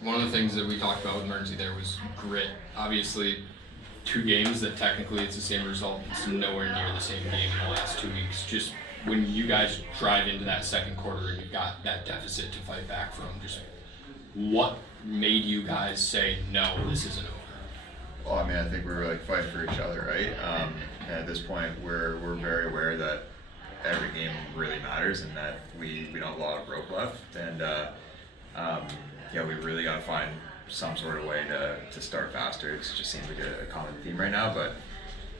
One of the things that we talked about with Mersey there was grit. Obviously, two games that technically it's the same result. It's nowhere near the same game in the last 2 weeks. Just when you guys drive into that second quarter and you've got that deficit to fight back from, just what made you guys say, no, this isn't over? Well, I mean, I think we were like fighting for each other, right? And at this point, we're very aware that every game really matters and that we don't have a lot of rope left. And um, yeah, we really got to find some sort of way to start faster. It just seems like a common theme right now. But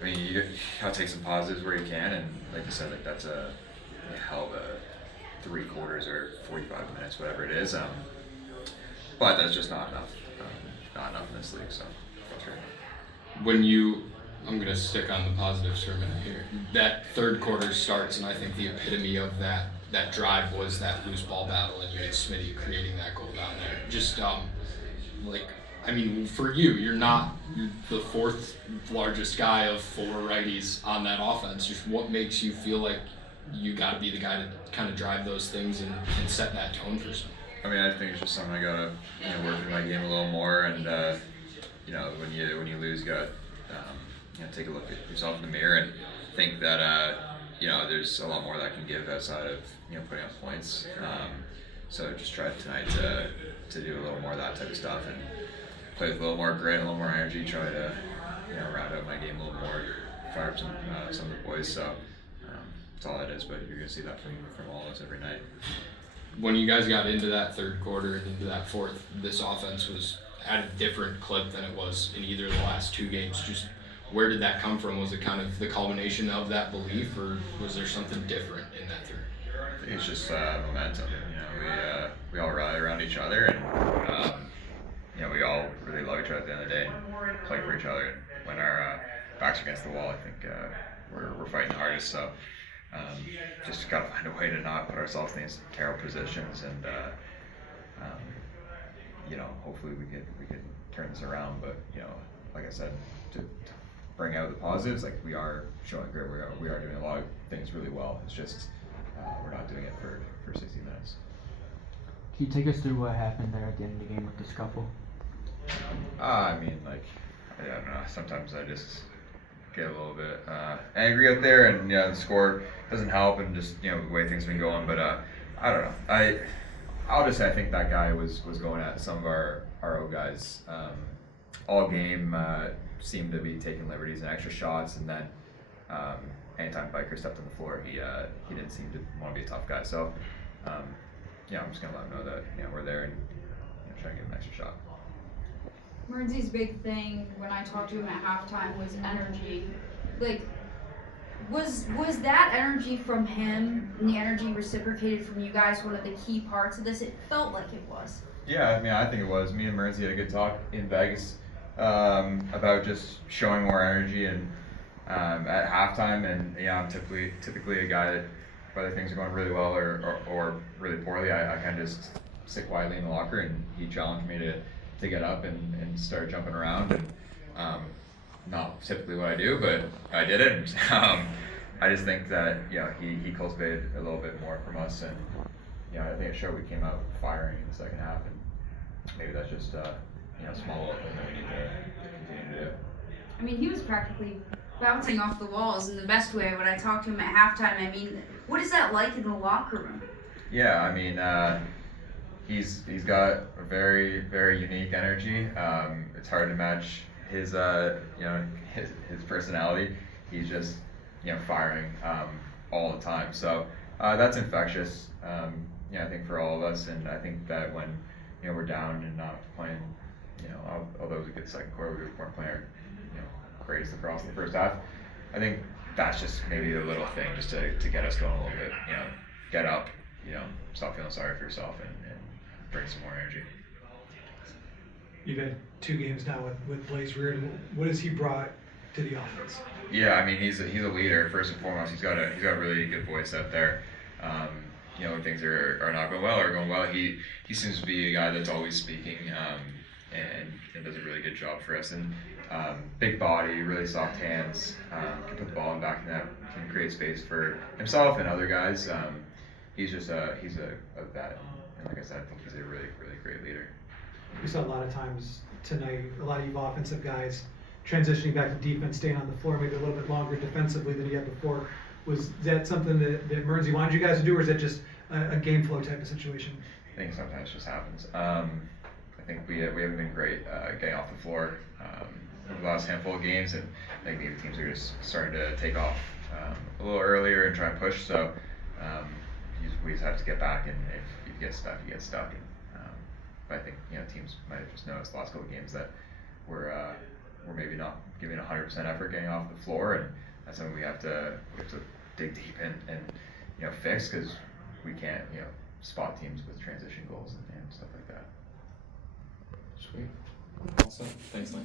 I mean, you gotta take some positives where you can, and like you said, like that's a hell of a 3 quarters or 45 minutes, whatever it is. But that's just not enough. Not enough in this league. So frustrating. When you, I'm going to stick on the positives for a minute here. That third quarter starts, and I think the epitome of that drive was that loose ball battle, and you had Smitty creating that goal down there. Just like, I mean, for you, you're the fourth largest guy of four righties on that offense. Just what makes you feel like you got to be the guy to kind of drive those things and set that tone for some? I mean, I think it's just something I gotta work in my game a little more, and when you lose, you gotta take a look at yourself in the mirror and think that there's a lot more that I can give outside of putting up points. So just try tonight to do a little more of that type of stuff and play with a little more grit, a little more energy. Try to round out my game a little more, fire up some of the boys. So that's all it is. But you're gonna see that from all of us every night. When you guys got into that third quarter and into that fourth, this offense was at a different clip than it was in either of the last two games. Just where did that come from? Was it kind of the culmination of that belief, or was there something different in that third? I think it's just momentum. We all rally around each other, and we all really love each other at the end of the day and play for each other. And when our backs are against the wall, I think we're fighting the hardest. So just gotta find a way to not put ourselves in these terrible positions, and hopefully we could turn this around. But like I said, to bring out the positives, like we are showing grit. We are doing a lot of things really well. It's just we're not doing it for 60 minutes. Can you take us through what happened there at the end of the game with the scuffle? I mean, like, I don't know. Sometimes I just get a little bit angry out there, and the score doesn't help, and just the way things have been going. But I don't know. I'll just say I think that guy was going at some of our old guys all game. Seemed to be taking liberties and extra shots, and then anytime Biker stepped on the floor, he didn't seem to want to be a tough guy. So I'm just gonna let him know that we're there and try to give him an extra shot. Mernzy's big thing when I talked to him at halftime was energy. Like, was that energy from him and the energy reciprocated from you guys one of the key parts of this? It felt like it was. Yeah, I mean, I think it was. Me and Mersey had a good talk in Vegas about just showing more energy and at halftime. And I'm typically a guy that whether things are going really well or really poorly, I kind of just sit quietly in the locker, and he challenged me to get up and start jumping around, and not typically what I do, but I did it. And, I just think that he cultivated a little bit more from us, and I think it showed. We came out firing in the second half, and maybe that's just a small little thing that we need to continue to do. I mean, he was practically bouncing off the walls in the best way when I talked to him at halftime. I mean, what is that like in the locker room? Yeah, I mean, he's got a very, very unique energy. It's hard to match his his personality. He's just firing all the time. So that's infectious. I think for all of us, and I think that when we're down and not playing, although it was a good second quarter, we weren't playing our greatest across the first half. I think that's just maybe a little thing just to get us going a little bit. Get up. Stop feeling sorry for yourself and bring some more energy. You've had 2 games now with Blaze Reardon. What has he brought to the offense? Yeah, I mean he's a leader first and foremost. He's got a really good voice out there. When things are not going well or going well, he seems to be a guy that's always speaking and does a really good job for us. And big body, really soft hands, can put the ball in the back of the net, can create space for himself and other guys. He's a vet, and like I said, I think he's a really, really great leader. we saw a lot of times tonight, a lot of you offensive guys transitioning back to defense, staying on the floor maybe a little bit longer defensively than you had before. Was that something that Mearnsey wanted you guys to do, or is that just a game flow type of situation? I think sometimes it just happens. I think we haven't been great getting off the floor over the last handful of games, and I think maybe teams are just starting to take off a little earlier and try and push. So we just have to get back, and if you get stuck, you get stuck. But I think teams might have just noticed the last couple of games that we're maybe not giving 100% effort getting off the floor, and that's something we have to dig deep in and fix, because we can't spot teams with transition goals and stuff like that. Sweet. Awesome. Thanks, Lane.